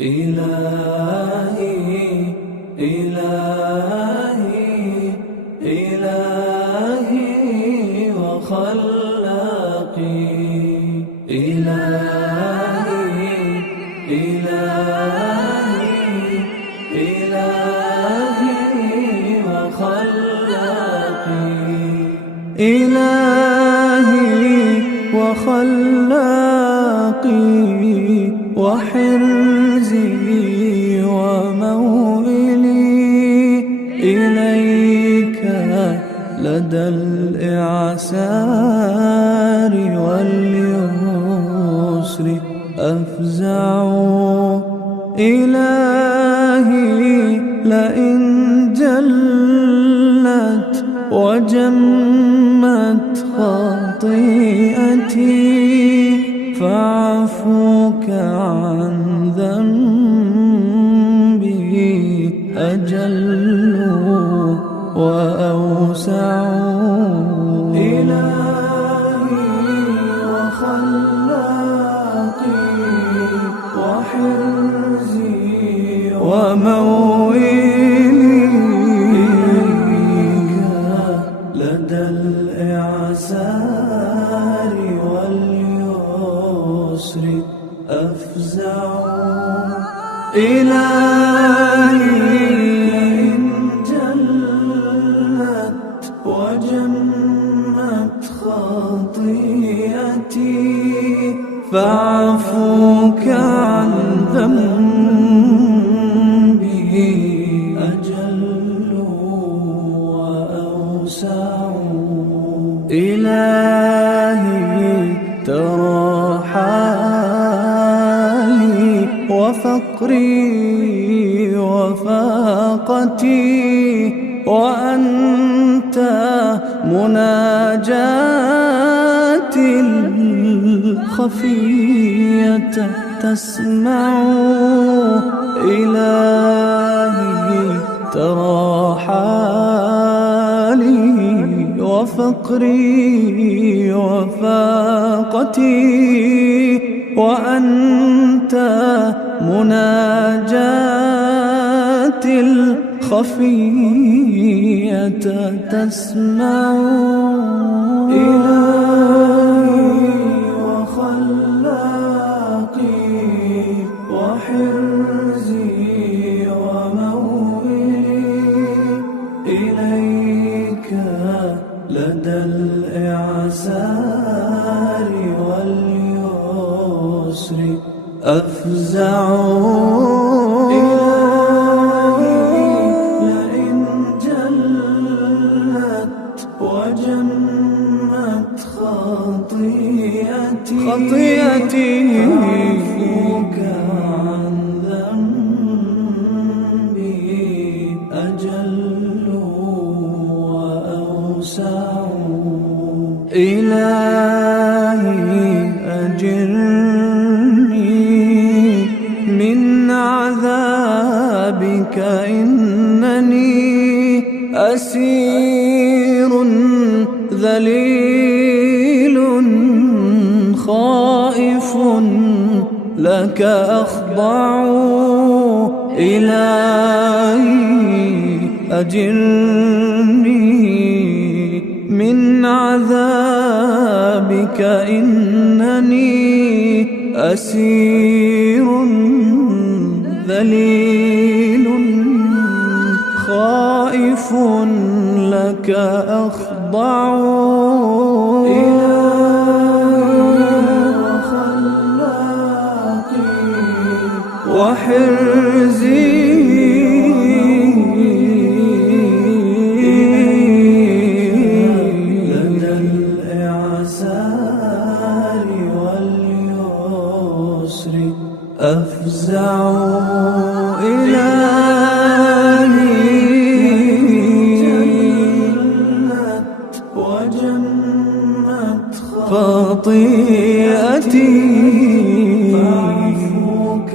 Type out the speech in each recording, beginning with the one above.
إلهي إلهي إلهي وخلاقي إلهي إلهي إلهي وخلاقي إلهي وخلاقي وحرزي وموئلي إليك لدى الإعسار واليسر أفزع إلهي لئن جلت وجمت خطيئتي فاعفوك عن ذنبي أجل وأوسع إلهي وخلاقي وحرزي وموئلي لدى الإعسار واليسر أفزع إلهي إن جلت وجمت خطيئتي فاعفوك عن ذنبي أجل وأوسع إلهي ترى حالي وفقري وفاقتي وأنت مناجاتي الخفية تسمع إلهي ترى حالي وفقري وفاقتي وأنت مناجاتي الخفية تسمع إلهي وخلاقي وحرزي وموئلي إليك لدى الإعسار واليسر أفزع إلهي لئن جلت وجمت خطيئتي فاعفوك عن ذنبي أجل وأوسع إلهي أجرني من عذابك إنني أسير ذليل خائف لك أخضع إلهي أجرني من عذابك إنني أسير ذليل خائف لك أخضع إلهي وخلاقي وحرزي لدى الإعسار واليسر أفزع خطيئتي فاعفوك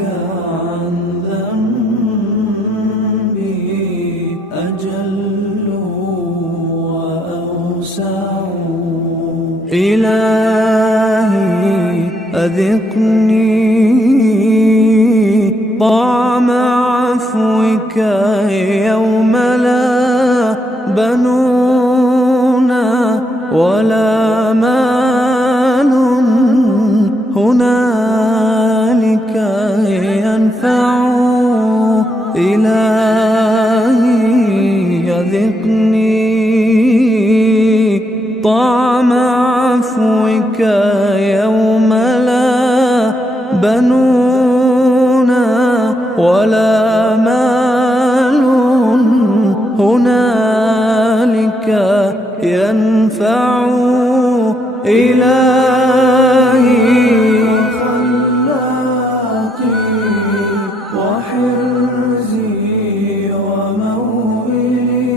عن ذنبي أجل وأوسع إلهي أذقني طعم عفوك يوم لا بنونا ولا مال هنالك ينفع. إلهي يذقني طعم عفوك يوم لا بنونا ولا مال هنالك ينفع. إلهي خلاقي وحرزي وموئلي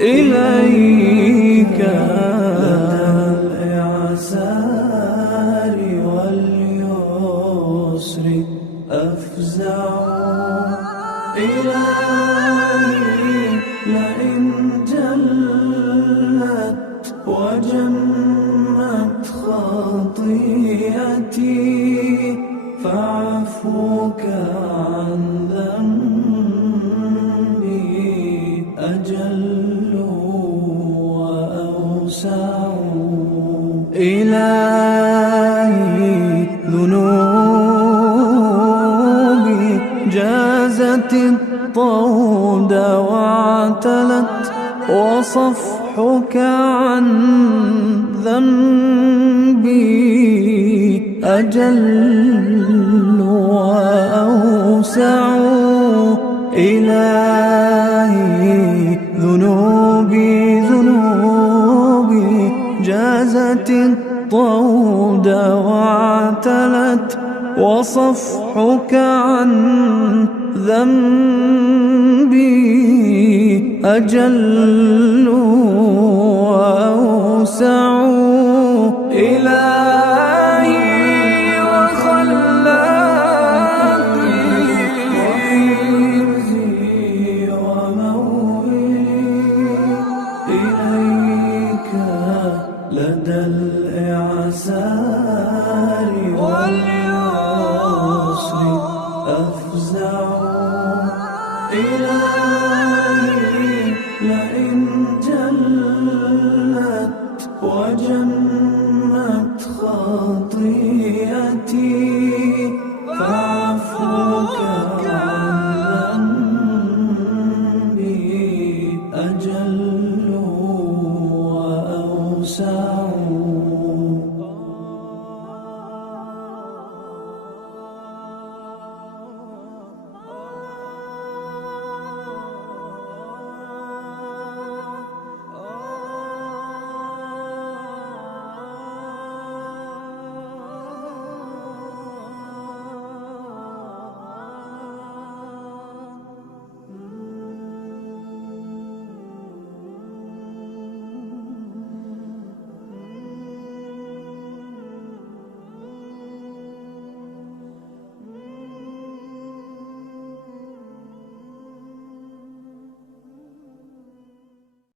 إليك لدى الإعسار واليسر أفزع. إلهي لئن جلت وجمت خطيئتي فعفوك عن ذنبي أجل وأوسع. إلهي ذنوبي جازت الطود واعتلت وصفحك عن ذنبي أجل وأوسع. إلهي ذنوبي جازت الطود واعتلت وصفحك عن ذنبي أجل وأوسع. إلهي وخلاقي وحرزي وموئلي إليك لدى الإعسار واليسر أفزع. إلهي لئن جلت وجمت خطيئتي